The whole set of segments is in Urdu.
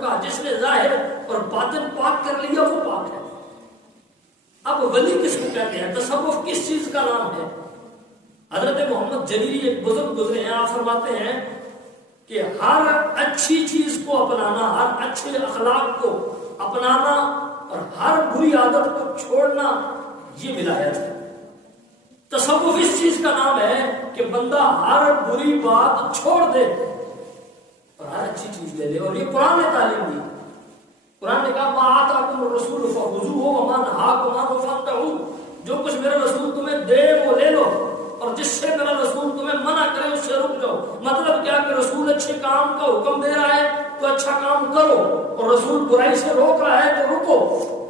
کہا جس نے ظاہر اور باطن پاک کر لیا وہ پاک ہے۔ اب ولی کس کو کہتے ہیں؟ تصوف کس چیز کا نام ہے؟ حضرت محمد جلیلی ایک بزرگ گزرے ہیں، آپ فرماتے ہیں کہ ہر اچھی چیز کو اپنانا، ہر اچھے اخلاق کو اپنانا اور ہر بری عادت کو چھوڑنا یہ ولایت ہے۔ تصوف اس چیز کا نام ہے کہ بندہ ہر بری بات چھوڑ دے اور ہر اچھی چیز لے لے، اور یہ قرآن نے تعلیم دی۔ قرآن نے کہا ما آتاکم الرسول فخذوہ وما نہاکم عنہ فانتہوا، جو کچھ میرا رسول تمہیں دے وہ لے لو، اور جس سے میرا رسول تمہیں منع کرے اس سے رک جاؤ۔ مطلب کیا کہ رسول اچھے کام کا حکم دے رہا ہے تو اچھا کام کرو، اور رسول برائی سے روک رہا ہے تو رکو۔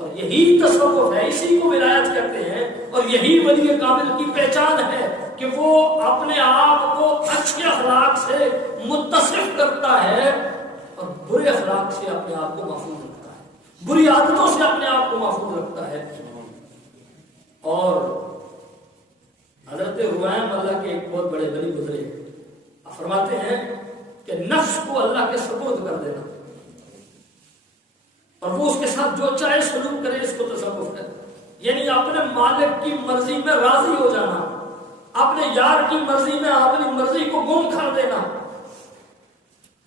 اور یہی تصوف ہے، اسی کو ولایت کہتے ہیں، اور یہی ولی کامل کی پہچان ہے کہ وہ اپنے آپ کو اچھے اخلاق سے متصف کرتا ہے اور برے اخلاق سے اپنے آپ کو محفوظ رکھتا ہے، بری عادتوں سے اپنے آپ کو محفوظ رکھتا ہے۔ اور حضرت رویم اللہ کے ایک بہت بڑے ولی گزرے، فرماتے ہیں کہ نفس کو اللہ کے سپرد کر دینا اور وہ اس کے ساتھ جو چاہے سلوک کرے، اس کو تصوف ہے۔ یعنی اپنے مالک کی مرضی میں راضی ہو جانا، اپنے یار کی مرضی میں اپنی مرضی کو گم کر دینا،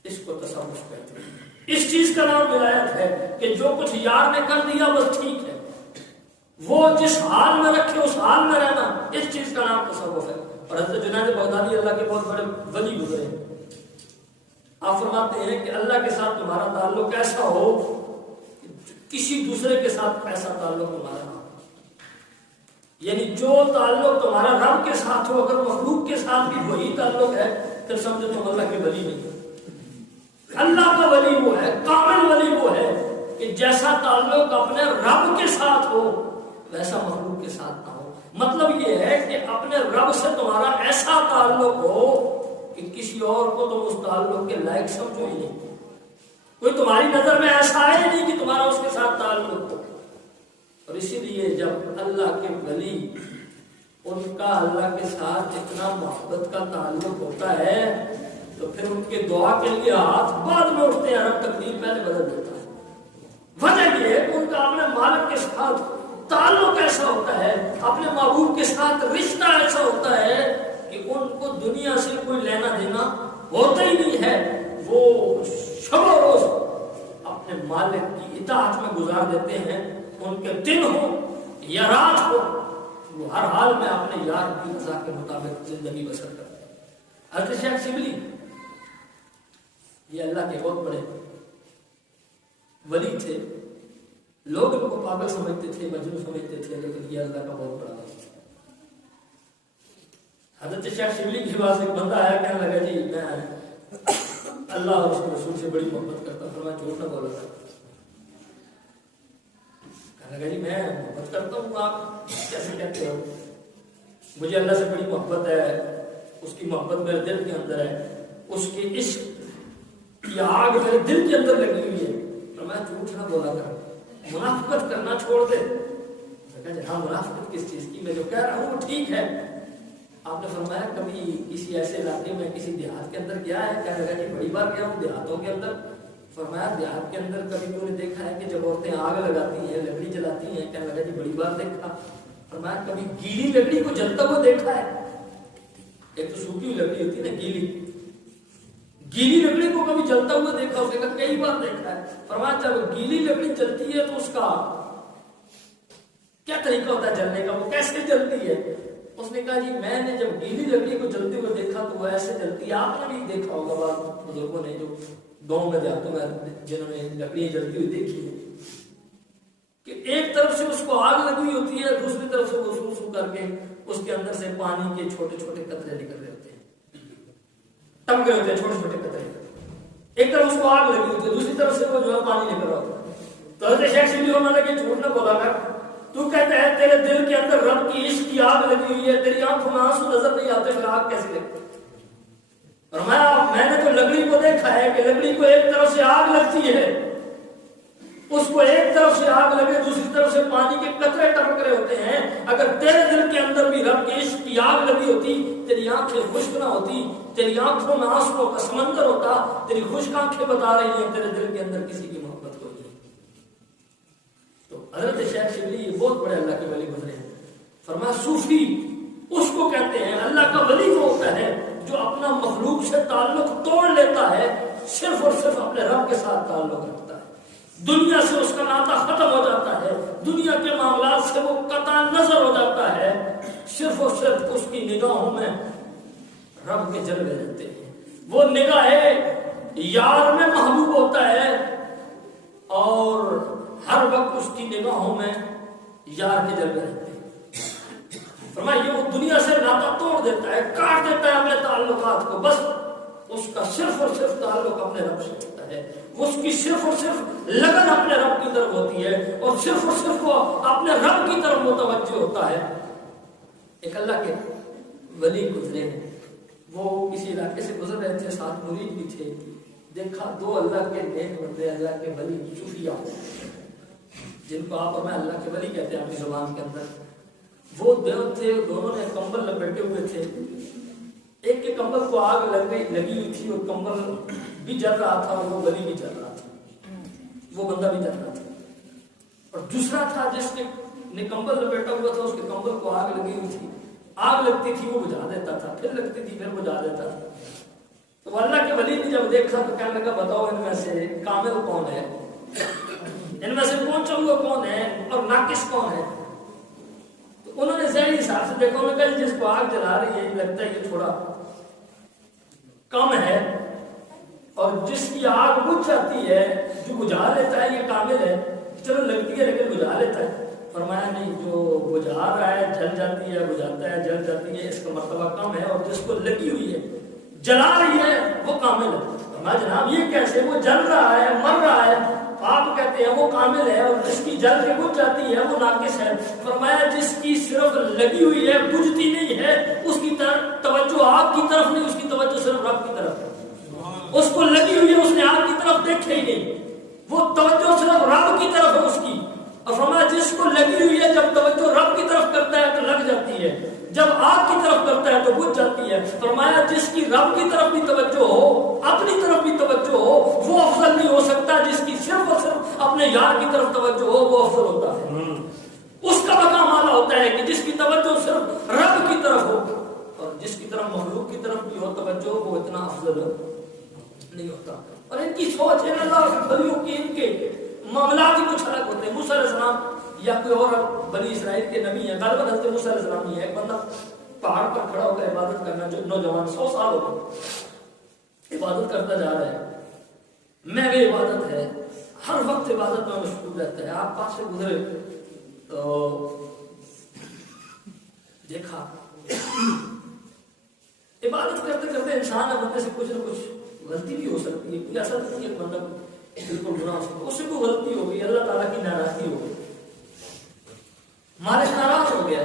اس کو تصوف کہتے ہیں۔ اس چیز کا نام ولایت ہے کہ جو کچھ یار نے کر دیا بس ٹھیک ہے، وہ جس حال میں رکھے اس حال میں رہنا، اس چیز کا نام تصوف ہے۔ اور حضرت جنید بغدادی اللہ کے بہت بڑے ولی گزرے، آپ فرماتے ہیں کہ اللہ کے ساتھ تمہارا تعلق ایسا ہو کہ کسی دوسرے کے ساتھ ایسا تعلق تمہارا نہ ہو۔ یعنی جو تعلق تمہارا رب کے ساتھ ہو، اگر مخلوق کے ساتھ بھی وہی تعلق ہے پھر سمجھو تم اللہ کے ولی نہیں۔ اللہ کا ولی وہ ہے، کامل ولی وہ ہے کہ جیسا تعلق اپنے رب کے ساتھ ہو ویسا مخلوق کے ساتھ نہ ہو۔ مطلب یہ ہے کہ اپنے رب سے تمہارا ایسا تعلق ہو کہ کسی اور کو تم اس تعلق کے لائق سمجھو ہی نہیں، کوئی تمہاری نظر میں ایسا ہے نہیں کہ تمہارا اس کے ساتھ تعلق ہو۔ اور اسی لیے جب اللہ کے ولی ان کا اللہ کے ساتھ اتنا محبت کا تعلق ہوتا ہے تو پھر ان کے دعا کے لیے ہاتھ بعد میں اٹھتے ہیں، رب تقدیر پہلے بدل دیتا ہے۔ وجہ یہ ہے کہ ان کا اپنے مالک کے ساتھ تعلق ایسا ہوتا ہے، اپنے معبود کے ساتھ رشتہ ایسا ہوتا ہے کہ ان کو دنیا سے کوئی لینا دینا ہوتا ہی نہیں ہے۔ وہ شب و روز اپنے مالک کی اطاعت میں گزار دیتے ہیں، ان کے دن ہو یا رات ہو وہ ہر حال میں اپنے یار کی رضا کے مطابق زندگی بسر کرتے ہیں۔ حضرت شیخ شبلی یہ اللہ کے بہت بڑے ولی تھے، لوگ ان کو پاگل سمجھتے تھے، مجنون سمجھتے تھے، لیکن یہ اللہ کا بہت بڑا ولی۔ حضرت شیخ شبلی کے پاس ایک بندہ آیا، کہنے لگا جی میں اللہ اور اس کے رسول سے بڑی محبت کرتا ہوں۔ میں جھوٹ نہ بولا تھا، کہنے لگا جی میں محبت کرتا ہوں، آپ کیسے کہتے ہو؟ مجھے اللہ سے بڑی محبت ہے، اس کی محبت میرے دل کے اندر ہے، اس کے عشق کی آگ میرے دل کے اندر لگی ہوئی ہے۔ اور میں جھوٹ نہ بولا کر، منافقت کرنا چھوڑ دے۔ کہا جی ہاں منافقت کس چیز کی؟ میں جو کہہ رہا ہوں وہ ٹھیک ہے۔ آپ نے فرمایا کبھی کسی ایسے علاقے میں کسی دیہات کے اندر گیا ہے؟ کہنے لگا کہ بڑی بار گیا ہوں دیہاتوں کے اندر۔ فرمایا دیہات کے اندر کبھی تو نے دیکھا ہے کہ جب عورتیں آگ لگاتی ہیں، لکڑی جلاتی ہیں؟ کہنے لگا جی بڑی بار دیکھا۔ فرمایا کبھی گیلی لکڑی کو جلتا ہوا دیکھا ہے؟ ایک تو سوکھی ہوئی لکڑی ہوتی ہے نا گیلی لکڑی کو کبھی جلتا ہوا دیکھا؟ اس نے کہا کئی بار دیکھا ہے۔ فرمایا جب گیلی لکڑی جلتی ہے تو اس کا کیا طریقہ ہوتا ہے جلنے کا، وہ کیسے جلتی ہے؟ اس نے کہا جی میں نے جب گیلی لکڑی کو جلتے ہوئے دیکھا تو وہ ایسے جلتی ہے۔ آپ نے بھی دیکھا ہوگا بعض بزرگوں نے جو گاؤں میں دیہاتوں میں جنہوں نے لکڑیاں جلتی ہوئی دیکھی ہے کہ ایک طرف سے اس کو آگ لگی ہوئی ہوتی ہے، دوسری طرف سے وہ سو سو کر کے اس کے اندر سے پانی کے چھوٹے چھوٹے قطرے نکل رہے ہوتے ہیں، ٹمکے ہوتے ہیں چھوٹے چھوٹے قطرے۔ ایک طرف اس کو آگ لگی ہوتی ہے، دوسری طرف سے وہ جو ہے پانی نکل رہا ہوتا ہے۔ تو حضرت شیخ شبلی ہونے لگے جھوٹ نہ بولا کر، تو کہتا ہے تیرے دل کے اندر رب کی عشق کی آگ لگی ہوئی ہے، تیری آنکھوں میں آنسو نظر نہیں آتے، پھر آگ کیسے لگتی؟ فرمایا میں نے تو لکڑی کو دیکھا ہے کہ لکڑی کو ایک طرف سے آگ لگتی ہے اس کو ایک طرف سے آگ لگے دوسری طرف سے پانی کے قطرے ٹپک رہے ہوتے ہیں، اگر تیرے دل کے اندر بھی رب کے عشق کی آگ لگی ہوتی، تیری آنکھیں خشک نہ ہوتی، تیری آنکھوں میں آنسوؤں کا سمندر ہوتا، تیری خشک آنکھیں بتا رہی ہیں تیرے دل کے اندر کسی کی محبت کوئی نہیں۔ تو حضرت شیخ شبلی یہ بہت بڑے اللہ کے ولی گزرے ہیں۔ فرمایا صوفی اس کو کہتے ہیں، اللہ کا ولی وہ ہوتا ہے جو اپنا مخلوق سے تعلق توڑ لیتا ہے، صرف اور صرف اپنے رب کے ساتھ تعلق رکھتا ہے، دنیا سے اس کا ناطہ ختم ہو جاتا ہے، دنیا کے معاملات سے وہ قطع نظر ہو جاتا ہے، صرف اور صرف اس کی نگاہوں میں رب کے جلوے رہتے ہیں، وہ نگاہ یار میں محبوب ہوتا ہے اور ہر وقت اس کی نگاہوں میں یار کے جلوے رہتے ہیں۔ فرمایا یہ وہ دنیا سے ناطہ توڑ دیتا ہے، کاٹ دیتا ہے اپنے تعلقات کو، بس اس کا صرف اور صرف تعلق اپنے رب سے ہوتا ہے، اس کی صرف اور صرف لگن اپنے رب کی طرف ہوتی ہے اور صرف وہ اپنے رب کی طرف متوجہ ہوتا ہے۔ ایک اللہ کے ولی گزرے ہیں، وہ کسی علاقے سے گزر رہے تھے، ساتھ مرید بھی تھے، دیکھا دو اللہ کے نیک بندے، اللہ کے ولی صوفیاء جن کو آپ اور میں اللہ کے ولی کہتے ہیں اپنی زبان کے اندر، وہ دیو تھے، دونوں نے کمبل لپیٹے ہوئے تھے، ایک کے کمبل کو آگ لگی ہوئی تھی اور کمبل بھی جل رہا تھا اور وہ ولی بھی جل رہا تھا، وہ بندہ بھی جل رہا تھا، اور دوسرا تھا جس نے کمبل لپیٹا ہوا تھا، اس کے کمبل کو آگ لگی ہوئی تھی، آگ لگتی تھی وہ بجھا دیتا تھا، پھر لگتی تھی پھر بجھا دیتا تھا۔ تو اللہ کے ولی نے جب دیکھا تو کہنے لگا بتاؤ ان میں سے کامل کون ہے، ان میں سے پہنچا ہوا کون ہے اور ناقص کون ہے؟ تو انہوں نے ذہنی حساب سے دیکھا، انہوں نے کہا جس کو آگ جلا رہی ہے لگتا ہے یہ تھوڑا کم ہے، اور جس کی آگ بجھ جاتی ہے جو بجھا لیتا ہے یہ کامل ہے، چلو لگتی ہے لیکن بجھا لیتا ہے۔ فرمایا نہیں، جو بجھا رہا ہے جل جاتی ہے، بجھاتا ہے جل جاتی ہے، اس کا مرتبہ کم ہے، اور جس کو لگی ہوئی ہے جلا رہی ہے وہ کامل ہے۔ فرمایا جناب یہ کیسے، وہ جل رہا ہے مر رہا ہے، آپ کہتے ہیں وہ کامل ہے، اور جس کی جل کے بجھ جاتی ہے وہ ناقص ہے۔ فرمایا جس کی صرف لگی ہوئی ہے بجھتی نہیں ہے، اس کی طرف توجہ آگ کی طرف نہیں، اس کی توجہ صرف رب کی طرف ہے۔ اس کو لگی ہوئی ہے، اس نے آگ کی طرف دیکھا ہی نہیں، وہ توجہ صرف رب کی طرف ہے اس کی۔ اور فرمایا جس کو لگی ہوئی ہے جب توجہ رب کی طرف کرتا ہے تو لگ جاتی ہے، جب آگ کی طرف کرتا ہے تو بجھ جاتی ہے۔ فرمایا جس کی رب کی طرف بھی توجہ ہو، اپنی طرف بھی توجہ ہو، وہ افضل نہیں ہو سکتا، جس کی صرف اور صرف اپنے یار کی طرف توجہ ہو وہ افضل ہوتا ہے۔ اس کا مقام اعلیٰ ہوتا ہے کہ جس کی توجہ صرف رب کی طرف ہو، اور جس کی طرف مخلوق کی طرف بھی ہو توجہ وہ اتنا افضل نہیں ہوتا۔ اور ان کی سوچ ہے اللہ کے ولیوں کی، ان کے معاملات ہی کچھ الگ ہوتے ہیں۔ موسیٰ علیہ السلام یا کوئی اور بنی اسرائیل کے نبی ہیں، غالباً حضرت موسیٰ علیہ السلام ہی ہے، ایک بندہ پہاڑ پر کھڑا ہو کر عبادت کرنا، جو نوجوان 100 سال ہو گئے عبادت کرتا جا رہا ہے، محو عبادت ہے، ہر وقت عبادت میں مشغول رہتا ہے۔ آپ پاس سے گزرے تو دیکھا عبادت کرتے کرتے انسان بندے سے کچھ نہ کچھ غلطی بھی ہو سکتی ہے، کوئی ایسا نہیں ہے بندہ بالکل گناہ ہو سکتا، اس سے کوئی غلطی ہو گئی، اللہ تعالیٰ کی ناراضگی ہو گئی، مالک ناراض ہو گیا،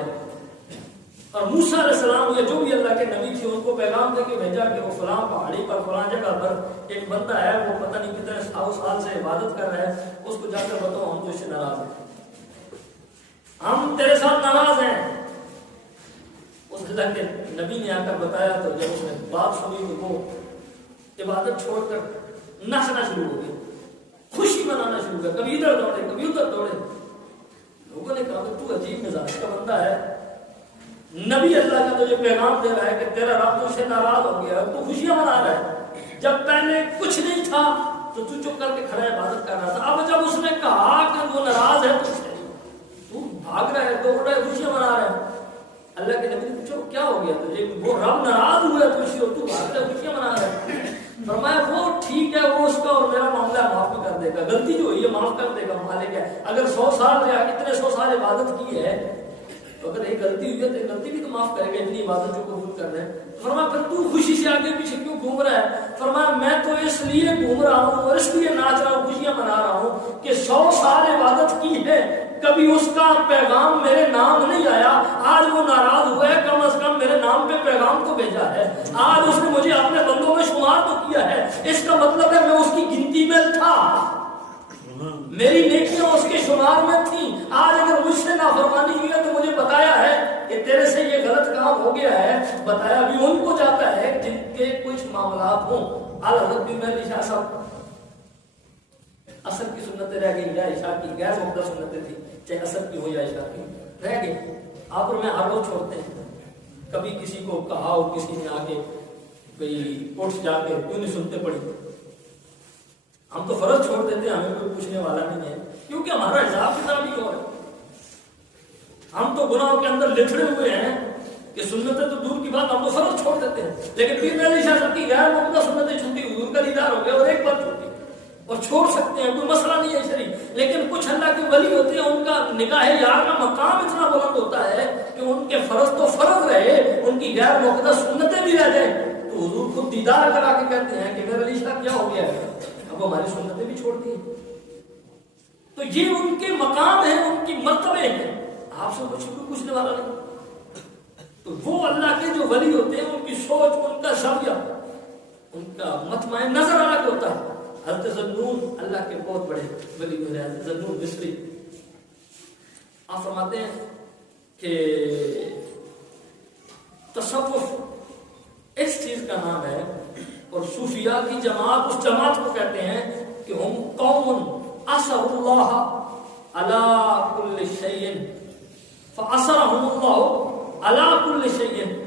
اور موسیٰ علیہ السلام یا جو بھی اللہ کے نبی تھے ان کو پیغام دے کے بھیجا کہ وہ فلاں پہاڑی پر فلاں جگہ پر ایک بندہ ہے، وہ پتہ نہیں کتنے سال سے عبادت کر رہا ہے، اس کو جا کر بتاؤ ہم تو اس سے ناراض ہیں، ہم تیرے ساتھ ناراض ہیں۔ اس اللہ کے نبی نے آ کر بتایا تو جب اس نے بات سنی تو وہ عبادت چھوڑ کر ناچنا شروع ہو گیا، خوشی منانا شروع کیا، کبھی ادھر دوڑے کبھی ادھر دوڑے۔ لوگوں نے کہا کہ تو عجیب مزاج کا بندہ ہے، نبی اللہ کا تجھے پیغام دے رہا ہے کہ تیرا رب تو سے ناراض ہو گیا، تو خوشیاں منا رہا ہے، جب پہلے کچھ نہیں تھا تو تو چپ کر کے کھڑا عبادت کر رہا تھا، اب جب اس نے کہا کہ وہ ناراض ہے تو بھاگ رہا ہے، دوڑ رہا ہے، خوشیاں منا رہا ہے۔ اللہ کے نبی نے پوچھا کیا ہو گیا تجھے، وہ رب ناراض ہوا ہے تو بھاگ رہا ہے، خوشیاں منا رہا ہے۔ فرمایا وہ ٹھیک ہے، وہ اس کا اور میرا معاملہ معاف بھی کر دے گا، غلطی جو ہوئی ہے معاف کر دے گا، مالک ہے۔ اگر 100 سال یا اتنے 100 سال عبادت کی ہے تو اگر ایک غلطی ہوئی ہے تو غلطی بھی تو معاف کرے گا، اتنی عبادت جو قبول کر رہے ہیں۔ فرمایا پھر تو خوشی سے آگے پیچھے کیوں گھوم رہا ہے؟ فرمایا میں تو اس لیے گھوم رہا ہوں اور اس لیے ناچ رہا ہوں، خوشیاں منا رہا ہوں کہ 100 سال عبادت کی ہے، کبھی اس کا پیغام میرے نام نہیں آیا، آج وہ ناراض ہوا ہے، کم از کم میرے نام پہ پیغام تو بھیجا ہے، آج اس نے مجھے اپنے بندوں میں شمار تو کیا ہے، اس کا مطلب ہے میں اس کی گنتی میں تھا، میری نیکیاں اس کے شمار میں تھیں. آج اگر مجھ سے نافرمانی ہوئی ہے تو مجھے بتایا ہے کہ تیرے سے یہ غلط کام ہو گیا ہے. بتایا بھی ان کو جاتا ہے جن کے کچھ معاملات ہوں. حضرت میں عشاء صاحب اثر کی سنتیں رہ گئی یا عشاء کی غیر مقدر سنتیں تھی، چاہے اثر کی ہو یا عشاء کی رہ گئی. آپ اور میں ہر روز چھوڑتے ہیں. کبھی کسی کو کہا ہو کسی نے آ کے بھئی اٹھ جا کے کیوں نہیں سنتے پڑی. ہم تو فرض چھوڑ دیتے ہیں، ہمیں کوئی پوچھنے والا نہیں ہے کیونکہ ہمارا حساب کتاب ہی اور ہے. ہم تو گناہوں کے اندر لٹڑے ہوئے ہیں کہ سنتیں تو دور کی بات، ہم تو فرض چھوڑ دیتے ہیں. لیکن پیر علی شاہ صاحب کی غیر مقدر سنتیں چھوٹی، حضور کا دیدار ہو گیا اور ایک بار چھوٹی اور چھوڑ سکتے ہیں، کوئی مسئلہ نہیں ہے شریف. لیکن کچھ اللہ کے ولی ہوتے ہیں، ان کا نگاہ یار کا مقام اتنا بلند ہوتا ہے کہ ان کے فرض تو فرض رہے، ان کی غیر مقدر سنتیں بھی رہ جائیں تو حضور خود دیدار کرا کے کہتے ہیں کہ میرا علی شاہ کیا ہو گیا ہے، اب ہماری سنتیں بھی چھوڑ دی. تو یہ ان کے مقام ہیں، ان کی مرتبے ہیں. آپ سے کچھ پوچھنے والا نہیں. تو وہ اللہ کے جو ولی ہوتے ہیں ان کی سوچ، ان کا زاویہ، ان کا مطمع نظر الگ ہوتا ہے. حضرت ذنون اللہ کے بہت بڑے ولی ہوئے، حضرت ذنون مصری. آپ فرماتے ہیں کہ تصوف اس چیز کا نام ہے اور صوفیاء کی جماعت اس جماعت کو کہتے ہیں کہ ہم قوم اثر اللہ علی کل شیء فاثرهم اللہ علی کل شیء.